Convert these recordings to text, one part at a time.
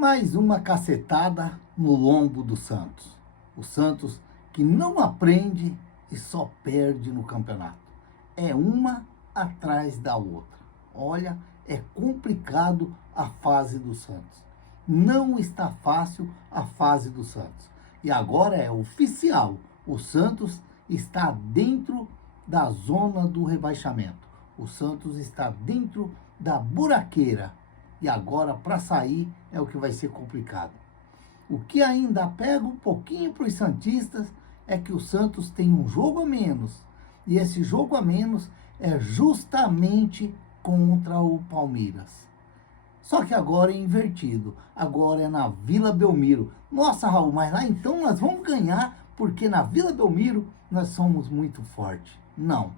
Mais uma cacetada no lombo do Santos. O Santos que não aprende e só perde no campeonato. É uma atrás da outra. Olha, é complicado a fase do Santos. Não está fácil a fase do Santos. E agora é oficial. O Santos está dentro da zona do rebaixamento. O Santos está dentro da buraqueira. E agora, para sair, é o que vai ser complicado. O que ainda pega um pouquinho para os santistas é que o Santos tem um jogo a menos. E esse jogo a menos é justamente contra o Palmeiras. Só que agora é invertido. Agora é na Vila Belmiro. Nossa, Raul, mas lá então nós vamos ganhar, porque na Vila Belmiro nós somos muito fortes. Não,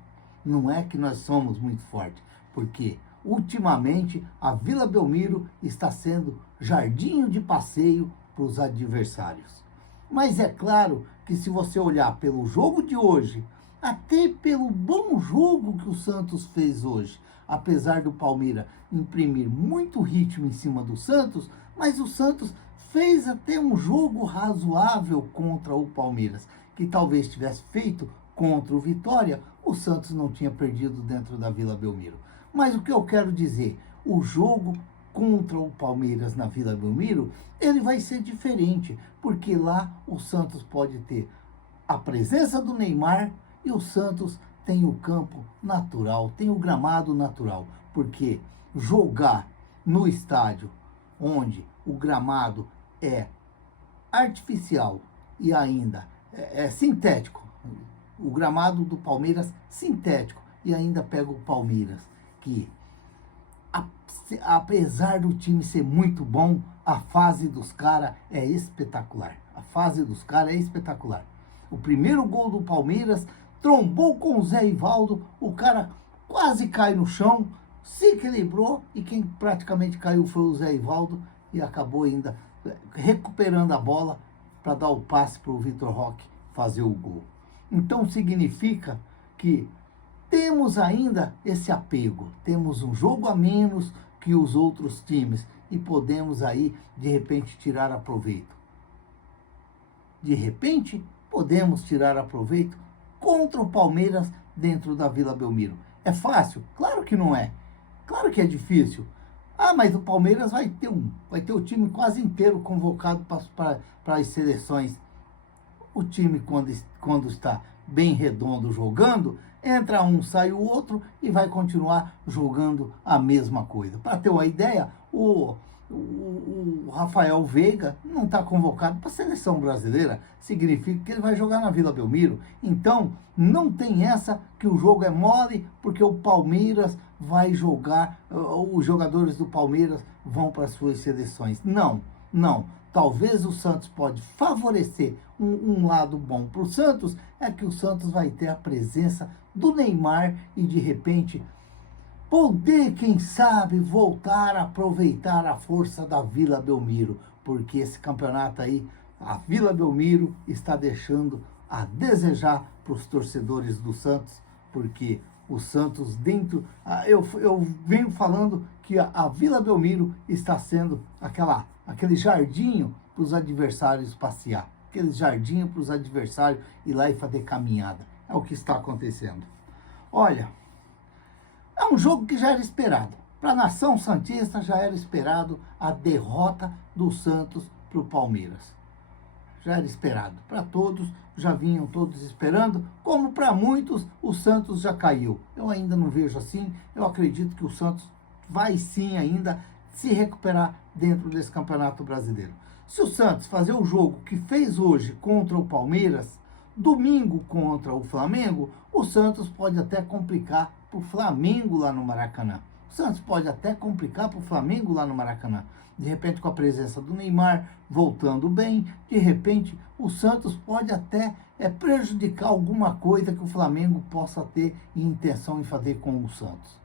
não é que nós somos muito fortes, porque ultimamente a Vila Belmiro está sendo jardinho de passeio para os adversários. Mas é claro que se você olhar pelo jogo de hoje, até pelo bom jogo que o Santos fez hoje, apesar do Palmeiras imprimir muito ritmo em cima do Santos, mas o Santos fez até um jogo razoável contra o Palmeiras, que talvez tivesse feito contra o Vitória, o Santos não tinha perdido dentro da Vila Belmiro. Mas o que eu quero dizer, o jogo contra o Palmeiras na Vila Belmiro, ele vai ser diferente, porque lá o Santos pode ter a presença do Neymar e o Santos tem o campo natural, tem o gramado natural, porque jogar no estádio onde o gramado é artificial e ainda é sintético, o gramado do Palmeiras sintético, e ainda pega o Palmeiras, que apesar do time ser muito bom, a fase dos caras é espetacular. A fase dos caras é espetacular. O primeiro gol do Palmeiras trombou com o Zé Ivaldo, o cara quase cai no chão, se equilibrou e quem praticamente caiu foi o Zé Ivaldo e acabou ainda recuperando a bola para dar o passe para o Vitor Roque fazer o gol. Então significa que temos ainda esse apego, temos um jogo a menos que os outros times e podemos aí, de repente, tirar aproveito. De repente, podemos tirar aproveito contra o Palmeiras dentro da Vila Belmiro. É fácil? Claro que não é. Claro que é difícil. Ah, mas o Palmeiras vai ter o time quase inteiro convocado para as seleções. O time, quando está bem redondo jogando, entra um, sai o outro e vai continuar jogando a mesma coisa. Para ter uma ideia, o Rafael Veiga não está convocado para a seleção brasileira, significa que ele vai jogar na Vila Belmiro. Então, não tem essa que o jogo é mole, porque o Palmeiras vai jogar, os jogadores do Palmeiras vão para as suas seleções. Não, não. Talvez o Santos pode favorecer um lado bom para o Santos, é que o Santos vai ter a presença do Neymar e de repente poder, quem sabe, voltar a aproveitar a força da Vila Belmiro, porque esse campeonato aí, a Vila Belmiro está deixando a desejar para os torcedores do Santos, porque o Santos dentro, eu venho falando que a Vila Belmiro está sendo aquele jardinho para os adversários passear, aquele jardinho para os adversários ir lá e fazer caminhada. É o que está acontecendo. Olha, é um jogo que já era esperado. Para a nação santista já era esperado a derrota do Santos para o Palmeiras. Já era esperado. Para todos, já vinham todos esperando. Como para muitos, o Santos já caiu. Eu ainda não vejo assim. Eu acredito que o Santos vai sim ainda se recuperar dentro desse Campeonato Brasileiro. Se o Santos fazer o jogo que fez hoje contra o Palmeiras, domingo contra o Flamengo, o Santos pode até complicar para o Flamengo lá no Maracanã. O Santos pode até complicar para o Flamengo lá no Maracanã. De repente, com a presença do Neymar voltando bem, de repente o Santos pode até prejudicar alguma coisa que o Flamengo possa ter intenção em fazer com o Santos.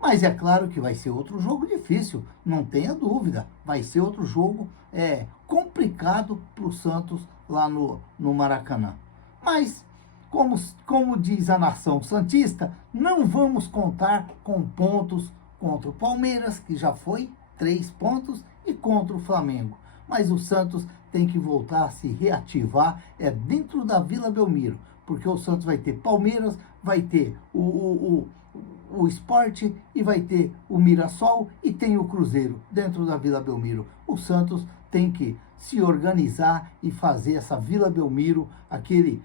Mas é claro que vai ser outro jogo difícil, não tenha dúvida. Vai ser outro jogo complicado para o Santos lá no Maracanã. Mas, como diz a nação santista, não vamos contar com pontos contra o Palmeiras, que já foi 3 pontos, e contra o Flamengo. Mas o Santos tem que voltar a se reativar dentro da Vila Belmiro, porque o Santos vai ter Palmeiras, vai ter o Sport e vai ter o Mirassol e tem o Cruzeiro dentro da Vila Belmiro. O Santos tem que se organizar e fazer essa Vila Belmiro, aquele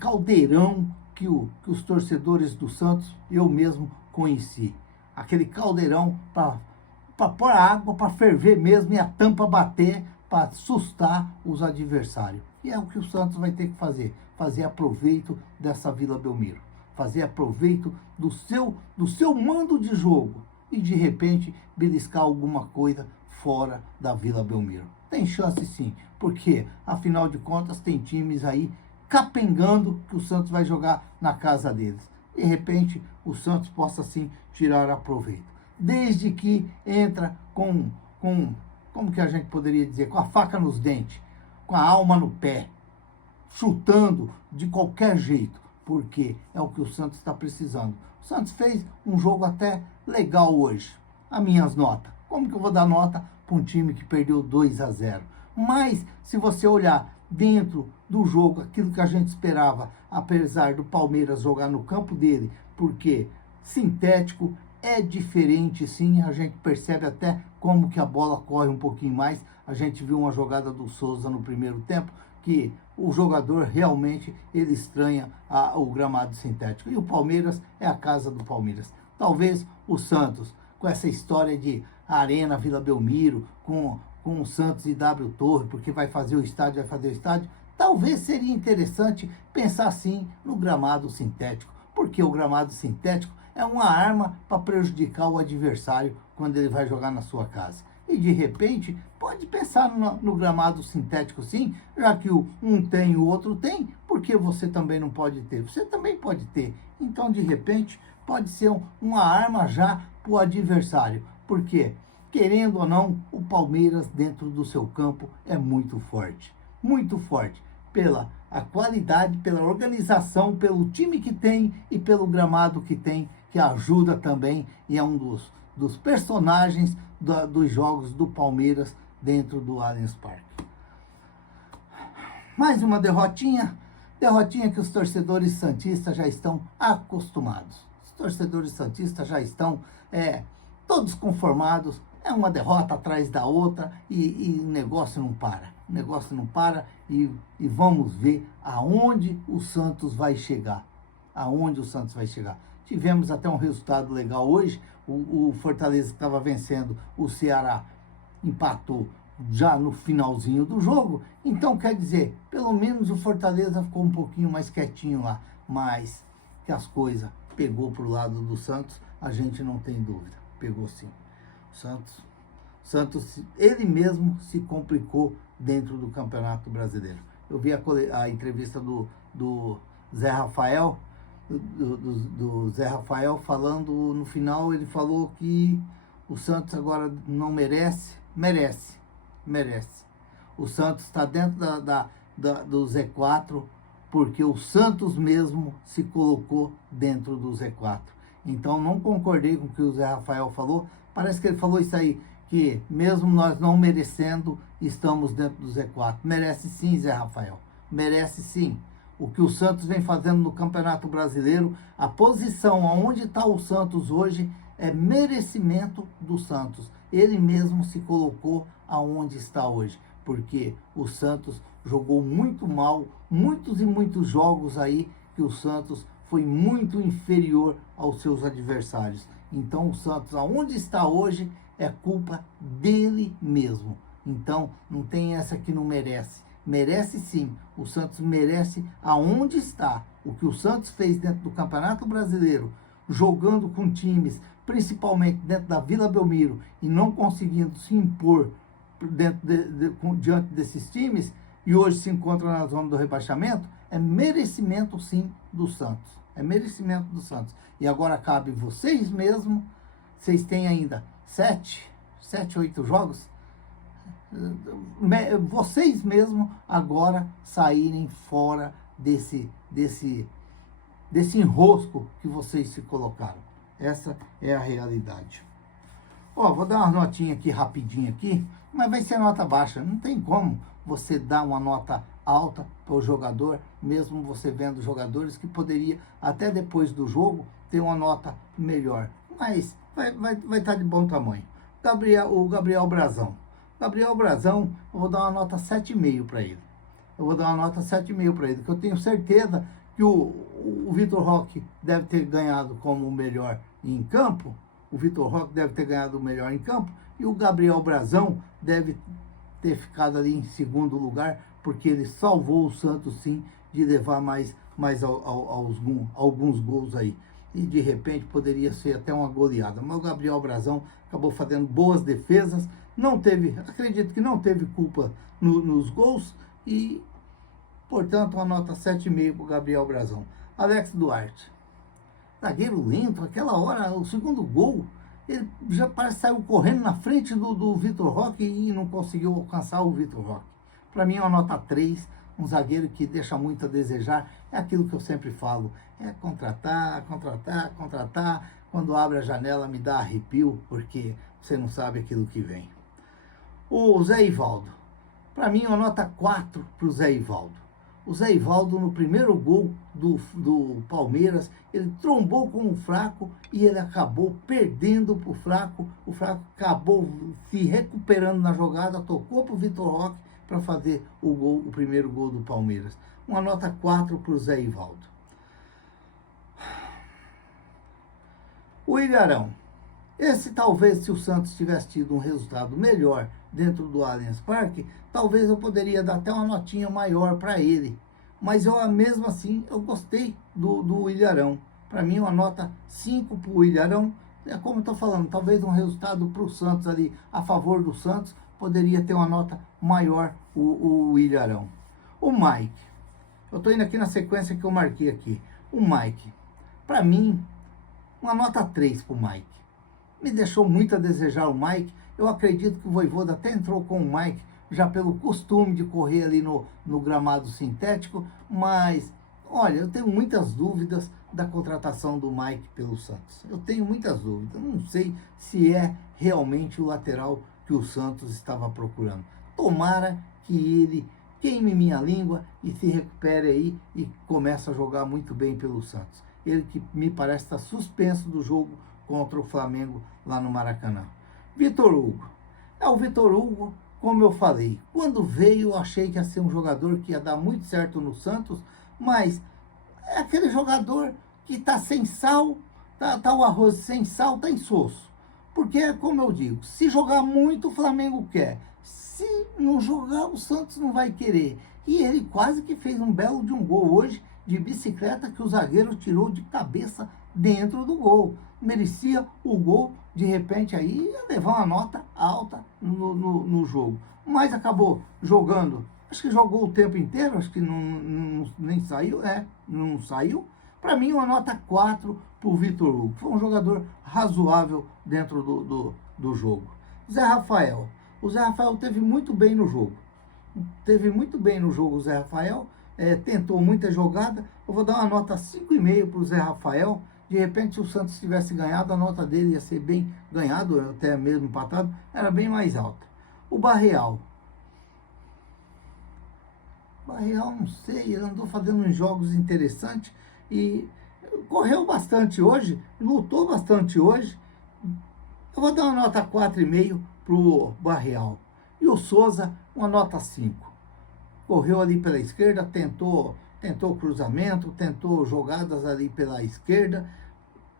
caldeirão que os torcedores do Santos, eu mesmo conheci. Aquele caldeirão para pôr a água, para ferver mesmo e a tampa bater, para assustar os adversários. E é o que o Santos vai ter que fazer aproveito dessa Vila Belmiro, fazer aproveito do seu mando de jogo e de repente beliscar alguma coisa fora da Vila Belmiro. Tem chance sim, porque afinal de contas tem times aí capengando que o Santos vai jogar na casa deles. De repente o Santos possa sim tirar aproveito, desde que entra com como que a gente poderia dizer, com a faca nos dentes, com a alma no pé, chutando de qualquer jeito, porque é o que o Santos está precisando. O Santos fez um jogo até legal hoje. As minhas notas. Como que eu vou dar nota para um time que perdeu 2-0? Mas, se você olhar dentro do jogo, aquilo que a gente esperava, apesar do Palmeiras jogar no campo dele, porque sintético é diferente sim, a gente percebe até como que a bola corre um pouquinho mais. A gente viu uma jogada do Souza no primeiro tempo, que o jogador realmente ele estranha o gramado sintético. E o Palmeiras é a casa do Palmeiras. Talvez o Santos, com essa história de Arena Vila Belmiro, com o Santos e W Torre, porque vai fazer o estádio, talvez seria interessante pensar sim no gramado sintético, porque o gramado sintético é uma arma para prejudicar o adversário quando ele vai jogar na sua casa. E de repente, pode pensar no gramado sintético sim, já que um tem e o outro tem, porque você também não pode ter. Você também pode ter. Então, de repente, pode ser uma arma já para o adversário. Porque, querendo ou não, o Palmeiras dentro do seu campo é muito forte. Muito forte. Pela a qualidade, pela organização, pelo time que tem e pelo gramado que tem, que ajuda também e é um dos personagens dos jogos do Palmeiras dentro do Allianz Parque. Mais uma derrotinha que os torcedores santistas já estão acostumados. Os torcedores santistas já estão todos conformados, é uma derrota atrás da outra e o negócio não para. O negócio não para e vamos ver aonde o Santos vai chegar. Aonde o Santos vai chegar. Tivemos até um resultado legal hoje. O Fortaleza estava vencendo, o Ceará empatou já no finalzinho do jogo. Então, quer dizer, pelo menos o Fortaleza ficou um pouquinho mais quietinho lá. Mas que as coisas pegou para o lado do Santos, a gente não tem dúvida. Pegou sim. O Santos, ele mesmo se complicou dentro do Campeonato Brasileiro. Eu vi a entrevista do Zé Rafael, do Zé Rafael falando, no final ele falou que o Santos agora não merece. O Santos está dentro do Z4 porque o Santos mesmo se colocou dentro do Z4. Então não concordei com o que o Zé Rafael falou. Parece que ele falou isso aí, que mesmo nós não merecendo, estamos dentro do Z4. Merece sim, Zé Rafael. Merece sim. O que o Santos vem fazendo no Campeonato Brasileiro, a posição onde está o Santos hoje é merecimento do Santos. Ele mesmo se colocou aonde está hoje, porque o Santos jogou muito mal, muitos e muitos jogos aí que o Santos foi muito inferior aos seus adversários. Então o Santos, aonde está hoje, é culpa dele mesmo. Então não tem essa que não merece. Merece sim, o Santos merece aonde está. O que o Santos fez dentro do Campeonato Brasileiro, jogando com times, principalmente dentro da Vila Belmiro, e não conseguindo se impor diante desses times, e hoje se encontra na zona do rebaixamento, é merecimento sim do Santos. É merecimento do Santos. E agora cabe vocês mesmo, vocês têm ainda 7, 8 jogos, vocês mesmo agora saírem fora desse enrosco que vocês se colocaram. Essa é a realidade. Ó, vou dar uma notinha aqui rapidinho aqui, mas vai ser nota baixa. Não tem como você dar uma nota alta para o jogador, mesmo você vendo jogadores que poderia, até depois do jogo, ter uma nota melhor. Mas vai estar de bom tamanho. O Gabriel Brazão. Gabriel Brazão, eu vou dar uma nota 7,5 para ele. Eu vou dar uma nota 7,5 para ele, porque eu tenho certeza que o Vitor Roque deve ter ganhado como o melhor em campo. O Vitor Roque deve ter ganhado o melhor em campo. E o Gabriel Brazão deve ter ficado ali em segundo lugar, porque ele salvou o Santos, sim, de levar mais alguns gols aí. E de repente poderia ser até uma goleada. Mas o Gabriel Brazão acabou fazendo boas defesas. Não teve, acredito que não teve culpa nos gols. E, portanto, uma nota 7,5 para o Gabriel Brazão. Alex Duarte. Zagueiro lento, aquela hora, o segundo gol, ele já parece que saiu correndo na frente do Vitor Roque e não conseguiu alcançar o Vitor Roque. Para mim é uma nota 3, um zagueiro que deixa muito a desejar. É aquilo que eu sempre falo, é contratar. Quando abre a janela me dá arrepio, porque você não sabe aquilo que vem. O Zé Ivaldo. Para mim, uma nota 4 para o Zé Ivaldo. O Zé Ivaldo, no primeiro gol do Palmeiras, ele trombou com o Flaco e ele acabou perdendo para o Flaco. O Flaco acabou se recuperando na jogada, tocou para o Vitor Roque para fazer o primeiro gol do Palmeiras. Uma nota 4 para o Zé Ivaldo. O Ilharão. Esse talvez, se o Santos tivesse tido um resultado melhor dentro do Allianz Parque, talvez eu poderia dar até uma notinha maior para ele. Mas eu, mesmo assim, eu gostei do Ilharão. Para mim, uma nota 5 para o Ilharão. É como eu estou falando, talvez um resultado para o Santos ali, a favor do Santos, poderia ter uma nota maior o Ilharão. O Mike. Eu estou indo aqui na sequência que eu marquei aqui. O Mike. Para mim, uma nota 3 para o Mike. Me deixou muito a desejar o Mike. Eu acredito que o Vojvoda até entrou com o Mike, já pelo costume de correr ali no gramado sintético, mas, olha, eu tenho muitas dúvidas da contratação do Mike pelo Santos. Eu tenho muitas dúvidas. Não sei se é realmente o lateral que o Santos estava procurando. Tomara que ele queime minha língua e se recupere aí e comece a jogar muito bem pelo Santos. Ele que me parece estar suspenso do jogo contra o Flamengo lá no Maracanã. Vitor Hugo. O Vitor Hugo, como eu falei, quando veio eu achei que ia ser um jogador que ia dar muito certo no Santos, mas é aquele jogador que tá sem sal, tá o arroz sem sal, tá insosso. Porque, como eu digo, se jogar muito o Flamengo quer, se não jogar o Santos não vai querer. E ele quase que fez um belo de um gol hoje, de bicicleta, que o zagueiro tirou de cabeça dentro do gol. Merecia o gol, de repente aí ia levar uma nota alta no jogo. Mas acabou jogando, acho que jogou o tempo inteiro, acho que nem saiu, não saiu. Para mim, uma nota 4 para o Vitor Hugo. Foi um jogador razoável dentro do jogo. Zé Rafael. O Zé Rafael teve muito bem no jogo. O Zé Rafael. Tentou muita jogada. Eu vou dar uma nota 5,5 para o Zé Rafael. De repente, se o Santos tivesse ganhado, a nota dele ia ser bem ganhado, até mesmo empatado, era bem mais alta. O Barreal. Não sei, ele andou fazendo uns jogos interessantes e correu bastante hoje, lutou bastante hoje. Eu vou dar uma nota 4,5 para o Barreal. E o Souza, uma nota 5. Correu ali pela esquerda, tentou cruzamento, tentou jogadas ali pela esquerda,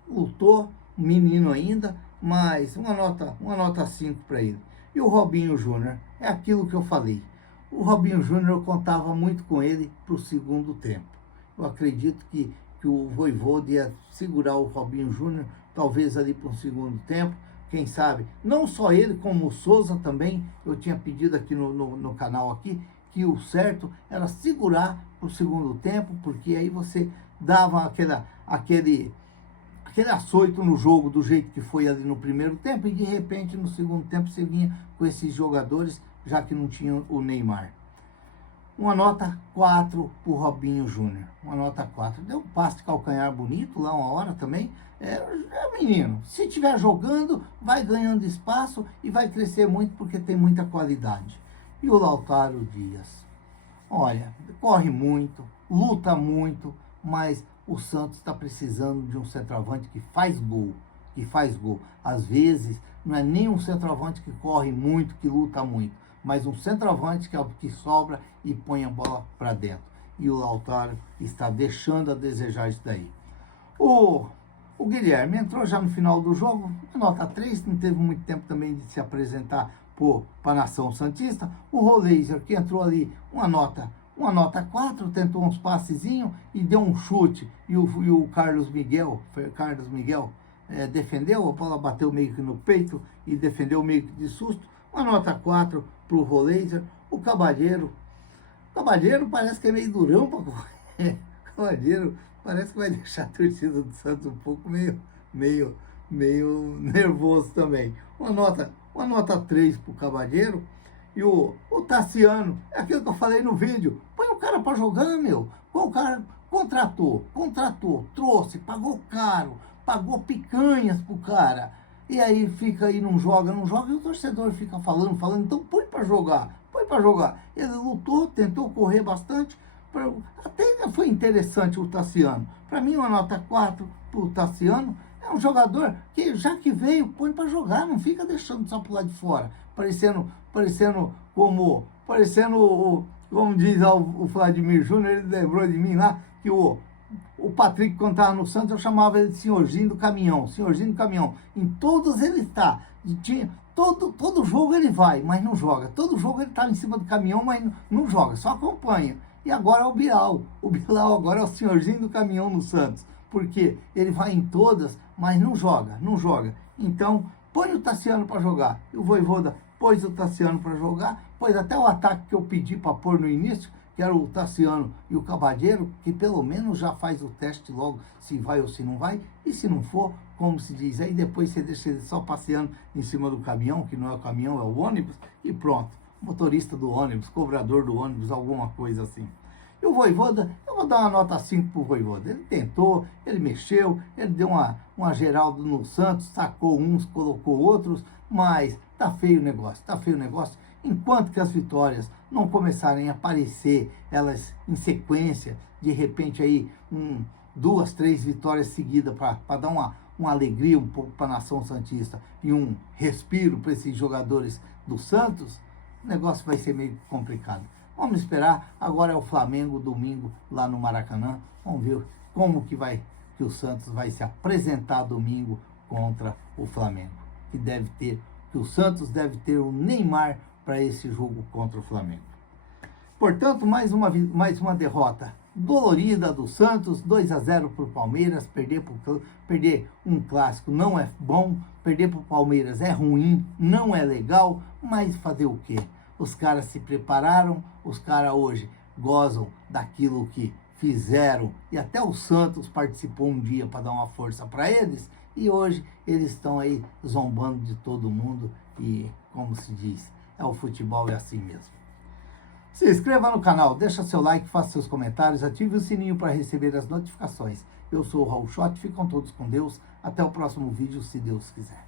lutou, menino ainda, mas uma nota 5 para ele. E o Robinho Júnior, é aquilo que eu falei. O Robinho Júnior, eu contava muito com ele para o segundo tempo. Eu acredito que o Vojvoda ia segurar o Robinho Júnior, talvez ali para um segundo tempo, quem sabe. Não só ele, como o Souza também, eu tinha pedido aqui no canal aqui, que o certo era segurar para o segundo tempo, porque aí você dava aquele açoito no jogo do jeito que foi ali no primeiro tempo, e de repente no segundo tempo você vinha com esses jogadores, já que não tinha o Neymar. uma nota 4 para o Robinho Júnior. Uma nota 4. Deu um passe de calcanhar bonito lá uma hora também. Menino, se estiver jogando, vai ganhando espaço e vai crescer muito porque tem muita qualidade. E o Lautaro Dias? Olha, corre muito, luta muito, mas o Santos está precisando de um centroavante que faz gol. Que faz gol. Às vezes, não é nem um centroavante que corre muito, que luta muito, mas um centroavante que é o que sobra e põe a bola para dentro. E o Lautaro está deixando a desejar isso daí. O Guilherme entrou já no final do jogo, nota 3, não teve muito tempo também de se apresentar para a nação santista. O Roleiser, que entrou ali, uma nota 4, tentou uns passezinhos e deu um chute. E o Carlos Miguel defendeu, a bola bateu meio que no peito e defendeu meio que de susto. Uma nota 4 para o Roleiser. O Cabalheiro parece que é meio durão para correr. O Cabalheiro parece que vai deixar a torcida do Santos um pouco meio nervoso também. Uma nota 3 para o Cabalheiro. E o Tassiano, é aquilo que eu falei no vídeo, põe o cara para jogar, meu. O cara contratou, trouxe, pagou caro, pagou picanhas pro cara. E aí fica aí, não joga, e o torcedor fica falando, então põe para jogar. Ele lutou, tentou correr bastante, até foi interessante o Tassiano. Para mim, uma nota 4 pro Tassiano. É um jogador que, já que veio, põe para jogar, não fica deixando só pro lado de fora, parecendo como diz o Vladimir Júnior. Ele lembrou de mim lá, que o Patrick, quando estava no Santos, eu chamava ele de senhorzinho do caminhão. Em todos ele está. Todo jogo ele vai, mas não joga. Todo jogo ele está em cima do caminhão, mas não joga, só acompanha. E agora é o Bilal. O Bilal agora é o senhorzinho do caminhão no Santos. Porque ele vai em todas, mas não joga. Então, põe o Tassiano para jogar. E o Vojvoda pôs o Tassiano para jogar, pôs até o ataque que eu pedi para pôr no início, que era o Tassiano e o Cabalheiro, que pelo menos já faz o teste logo, se vai ou se não vai. E se não for, como se diz, aí depois você deixa ele só passeando em cima do caminhão, que não é o caminhão, é o ônibus, e pronto. Motorista do ônibus, cobrador do ônibus, alguma coisa assim. E o Vojvoda, eu vou dar uma nota 5 pro Vojvoda. Ele tentou, ele mexeu, ele deu uma geral no Santos, sacou uns, colocou outros, mas tá feio o negócio. Enquanto que as vitórias não começarem a aparecer, elas em sequência, de repente aí, 2, 3 vitórias seguidas para dar uma alegria um pouco para a nação santista e um respiro para esses jogadores do Santos, o negócio vai ser meio complicado. Vamos esperar. Agora é o Flamengo, domingo, lá no Maracanã. Vamos ver como que o Santos vai se apresentar domingo contra o Flamengo. Que o Santos deve ter o Neymar para esse jogo contra o Flamengo. Portanto, mais uma derrota dolorida do Santos, 2-0 para o Palmeiras. Perder um clássico não é bom, perder para o Palmeiras é ruim, não é legal, mas fazer o quê? Os caras se prepararam, os caras hoje gozam daquilo que fizeram, e até o Santos participou um dia para dar uma força para eles, e hoje eles estão aí zombando de todo mundo, e como se diz, o futebol é assim mesmo. Se inscreva no canal, deixa seu like, faça seus comentários, ative o sininho para receber as notificações. Eu sou o Raul Schott, ficam todos com Deus, até o próximo vídeo, se Deus quiser.